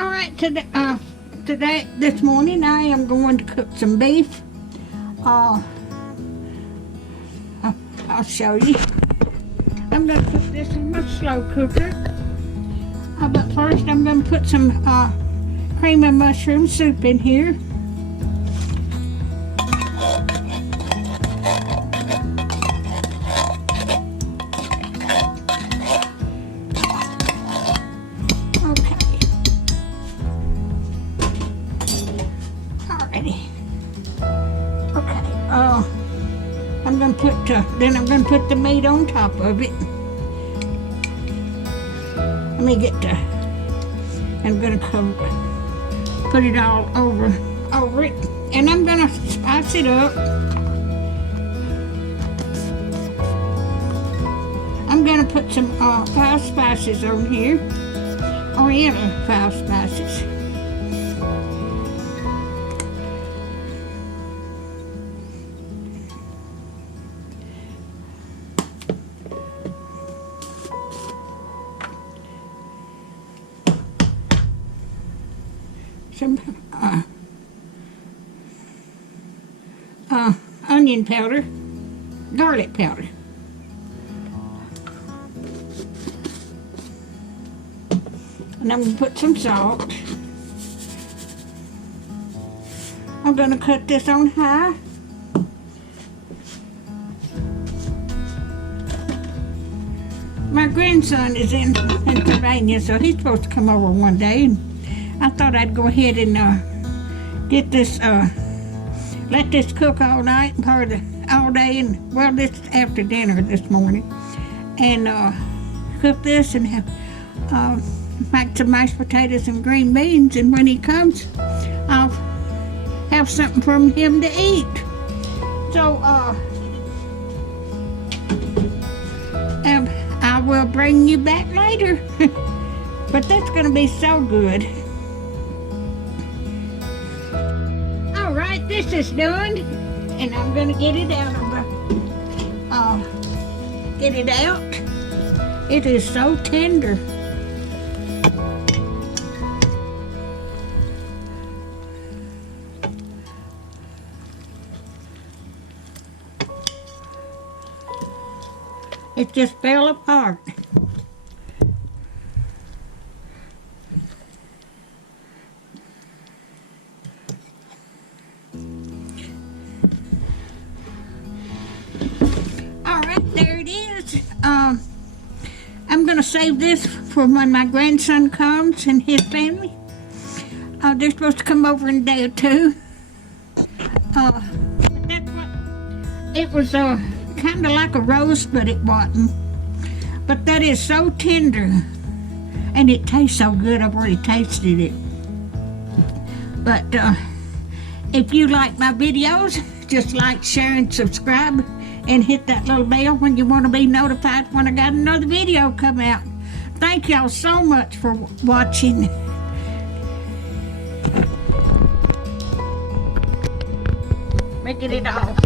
Alright, this morning I am going to cook some beef. I'll show you. I'm going to put this in my slow cooker. But first I'm going to put some cream and mushroom soup in here. Then I'm going to put the meat on top of it. Let me get the, I'm going to put it all over it. And I'm going to spice it up. I'm going to put some five spices on here. Oriental Five Spices. Some onion powder, garlic powder. And I'm going to put some salt. I'm going to cut this on high. My grandson is in Pennsylvania, so he's supposed to come over one day. And I thought I'd go ahead and get this, let this cook all night and all day, and well, this after dinner this morning, and cook this and make some mashed potatoes and green beans. And when he comes, I'll have something for him to eat. So I will bring you back later. But that's going to be so good. Alright, this is done, and I'm going to get it out of the, get it out. It is so tender. It just fell apart. I'm going to save this for when my grandson comes and his family. They're supposed to come over in a day or two. It was kind of like a roast, but it wasn't. But that is so tender, and it tastes so good. I've already tasted it. But if you like my videos, just like, share, and subscribe. And hit that little bell when you want to be notified when I got another video come out. Thank y'all so much for watching. Making it off.